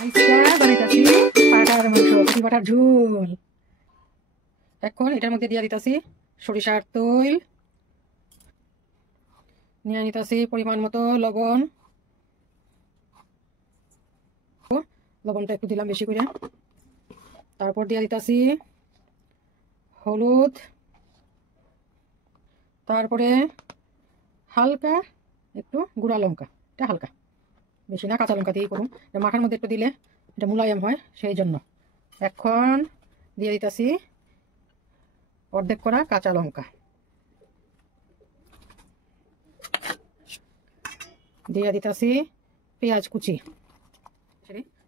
বানাইতাছি পাঠার মাংস, পুঁটি পাঠার ঝোল। এখন এটার মধ্যে দিয়ে দিতেছি সরিষার তেল, নিয়ে নিতেছি পরিমাণ মতো লবণ। লবণটা একটু দিলাম বেশি করে। তারপর দিয়ে দিতেছি হলুদ, তারপরে হালকা একটু গুঁড়া লঙ্কা, এটা হালকা, বেশি না, কাঁচা লঙ্কা দিয়েই করুন, মাখার মধ্যে একটু দিলে এটা মুলায়ম হয় সেই জন্য। এখন দিয়ে দিতেছি অর্ধেক করা কাঁচা লঙ্কা, দিয়ে দিতেছি পেঁয়াজ কুচি।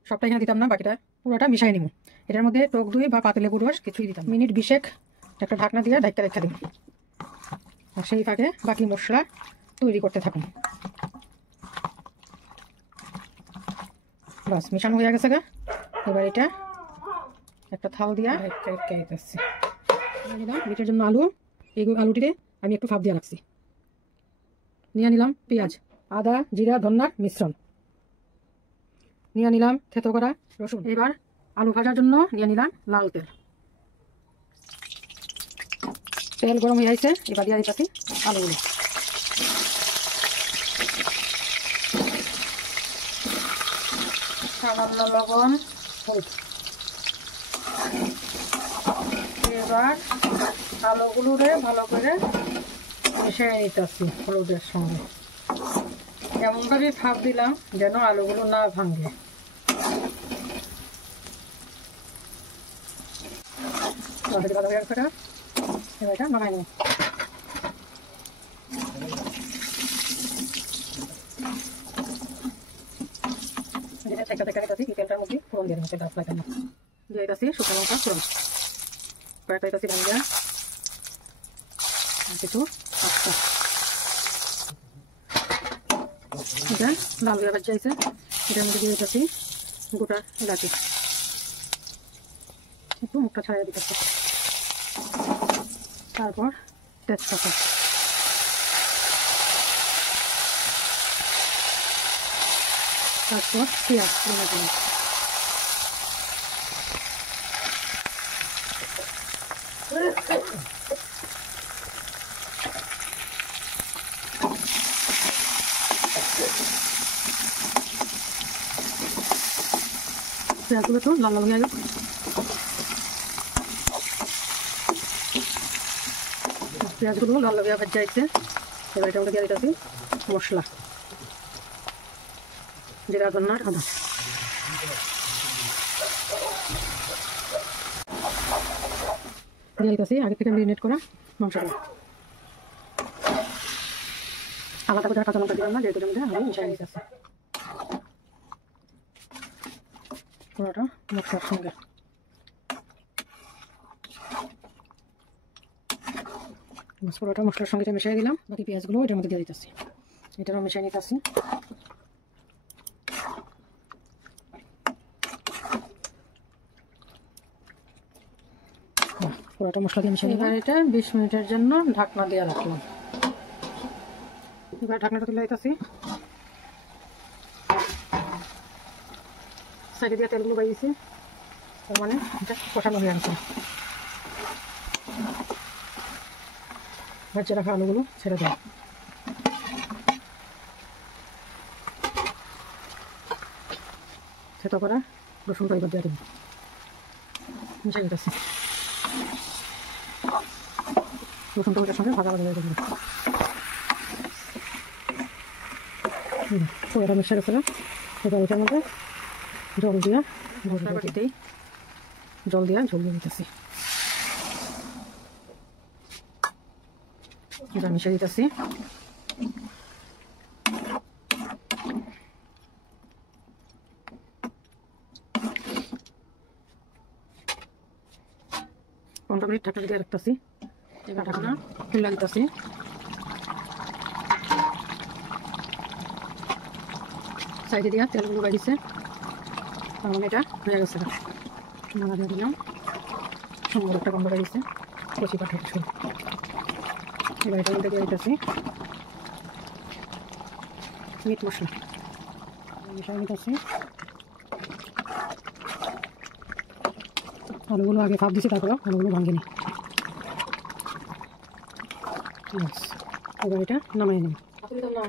সবটা এখানে দিতাম না, বাকিটা পুরোটা মিশাই নিব। এটার মধ্যে টক দই বা পাতিলেবুর রস কিছুই দিতাম। মিনিট 20 একটা ঢাকনা দিয়ে ঢাকা রেখে দিব, আর সেই ফাঁকে বাকি মশলা তৈরি করতে থাকুন। বাস মেশানো হয়ে গেছে গা। এবার এটা একটা থাল দিয়া দিতেছি। বিটের জন্য আলু, এই আলুটিতে আমি একটু ফাঁপ দিয়ে রাখছি। নিয়ে নিলাম পেঁয়াজ, আদা, জিরা, ধন্যার মিশ্রণ, নিয়ে নিলাম থেতো করা রসুন। এবার আলু ভাজার জন্য নিয়ে নিলাম লাল তেল। তেল গরম হয়ে আসছে, এবার দিয়ে দিতেছি আলুগুলো। সামান্য লবণ, হলুদ। এবার আলুগুলোরে ভালো করে মিশিয়ে নিতেছি হলুদের সঙ্গে। এমনভাবে ভাপ দিলাম যেন আলুগুলো না ভাঙে। ভালো হয়ে গেছে, এবার এটা নামাই নেব। তেলটার মধ্যে ফোড়ন দিয়ে দেবো, তেলটা ফ্রাই দিয়ে দিতেছি শুকনো লঙ্কা ফোড়ন, কয়েকটা দিতেছি ধনিয়া, কিছু আস্তা। এটা লাল হয়ে ভাজা হয়েছে, এটার মধ্যে দিয়ে দিতেছি গোটা এলাচি, একটু মুখটা ছাড়িয়ে দিতেছি। তারপর তেজপাতা, তারপর পেঁয়াজ দিয়ে দিলাম। পেঁয়াজগুলো তো লাল লাল হয়ে গেল। পেঁয়াজগুলো লাল লাল ভাজা যাইছে। এবার এটা দিয়ে দিতেছি মশলা, জিরা, ধনিয়া, আদা। দিয়ে দিতেছি আগে থেকে মেরিনেট করা মাংসটা। আলাদা করে কাঁচা লঙ্কা দিলাম না, যেহেতু আমি মিশিয়ে দিতেছি পুরোটা মশলার সঙ্গে। পুরোটা মশলার সঙ্গে মিশিয়ে দিলাম। বাকি পেঁয়াজগুলো এটার মধ্যে দিয়ে দিতেছি, এটারও মিশিয়ে নিতেছি। পুরোটা মশলা দিয়ে মিশিয়ে এবার এটা 20 মিনিটের জন্য ঢাকনা দিয়ে রাখলাম। এবার ঢাকনাটা তুলে দিতেছি, সাইডে দিয়ে তেলগুলো বাইয়েছি, তার মানে এটা কষানো হয়ে গেছে। ভাজা রাখা আলুগুলো ছেড়ে দেয়, থেতো করা রসুনটা এবার দিয়ে দেবো, মিশিয়ে দিতেছি। রসুন টমেটোর সঙ্গে ভাজা ভাজা দিয়ে দেবো। পুরোটা মিশিয়ে গেছে। এবার এটার মধ্যে জল দিয়ে বাটিতেই জল দিয়ে ঝোল দিয়ে দিতেছি। এবার মিশিয়ে দিতেছি। পনেরো মিনিট ঢাকনা দিয়ে রাখতেছি। এবার ঢাকনা খুলে দিতেছি। সাইডে দিয়া তেলগুলো বাইরেছে, তার মানে এটা হয়ে গেছে। নাড়া দিয়ে দিলাম, সুন্দর একটা গন্ধ বাইরেছে কচি পাঠিয়ে ঝোল। এবার এটার মধ্যে দিয়ে দিতেছি মিট মশলা, মিশিয়ে নিতেছি। আলুগুলো আগে ভাপ দিচ্ছি, তারপরে আলুগুলো ভাঙিনি। ব্যাস, এবার এটা নামাই নিন। না